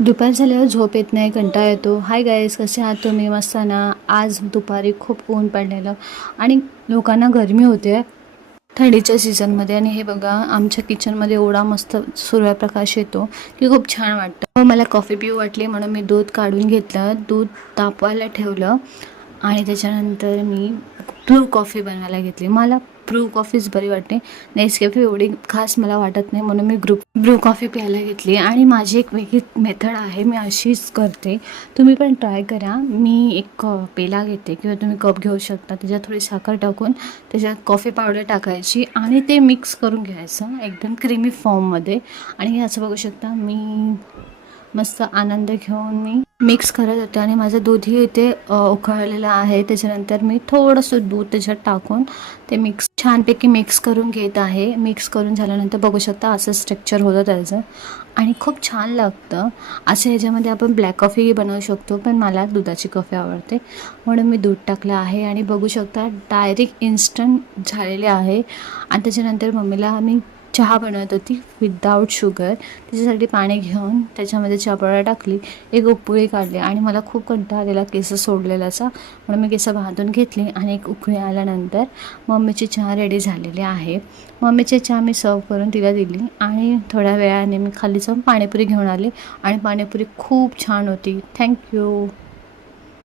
दुपार झाल्यावर झोप येत नाही, कंटाळा येतो. हाय गाईज, कसे आहात तुम्ही? मस्त ना. आज दुपारी खूप ऊन पडलेलं आणि लोकांना गरमी होते थंडीच्या सीझनमध्ये. आणि हे बघा, आमच्या किचनमध्ये एवढा मस्त सूर्यप्रकाश येतो की खूप छान वाटतं. मला कॉफी पिऊ वाटली म्हणून मी दूध काढून घेतलं, दूध तापवायला ठेवलं आणि त्याच्यानंतर मी ब्रू कॉफी बनवायला घेतली. मला ब्रू कॉफीच बरी वाटते, नेसकॅफे एवढी खास मला वाटत नाही, म्हणून मी ब्रू कॉफी प्यायला घेतली. आणि माझी एक वेगळी मेथड आहे, मी अशीच करते, तुम्ही पण ट्राय करा. मी एक पेला घेते किंवा तुम्ही कप घेऊ शकता, त्याच्यात थोडी साखर टाकून त्याच्यात कॉफी पावडर टाकायची आणि ते मिक्स करून घ्यायचं एकदम क्रीमी फॉर्ममध्ये. आणि असं बघू शकता, मी मस्त आनंद घेऊन मी मिक्स करत होते आणि माझं दूधही इथे उकळलेलं आहे. त्याच्यानंतर मी थोडंसं दूध त्याच्यात टाकून ते छानपैकी मिक्स करून घेत आहे. मिक्स करून झाल्यानंतर बघू शकता असं स्ट्रक्चर होतं त्याचं आणि खूप छान लागतं. असं ह्याच्यामध्ये आपण ब्लॅक कॉफी बनवू शकतो, पण मला दुधाची कॉफी आवडते म्हणून मी दूध टाकलं आहे. आणि बघू शकता डायरेक्ट इन्स्टंट झालेले आहे. आणि त्याच्यानंतर मम्मीला आम्ही चहा बनवत होती विदाऊट शुगर, त्याच्यासाठी पाणी घेऊन त्याच्यामध्ये चहा पावडर टाकली, एक उकळी काढली आणि मला खूप कंटाळा आलेला केस सोडलेलाचा, म्हणून मी केस बांधून घेतली. आणि एक उकळी आल्यानंतर मम्मीची चहा रेडी झालेली आहे. मम्मीची चहा मी सर्व करून तिला दिली आणि थोड्या वेळाने मी खाली जाऊन पाणीपुरी घेऊन आली आणि पाणीपुरी खूप छान होती. थँक्यू.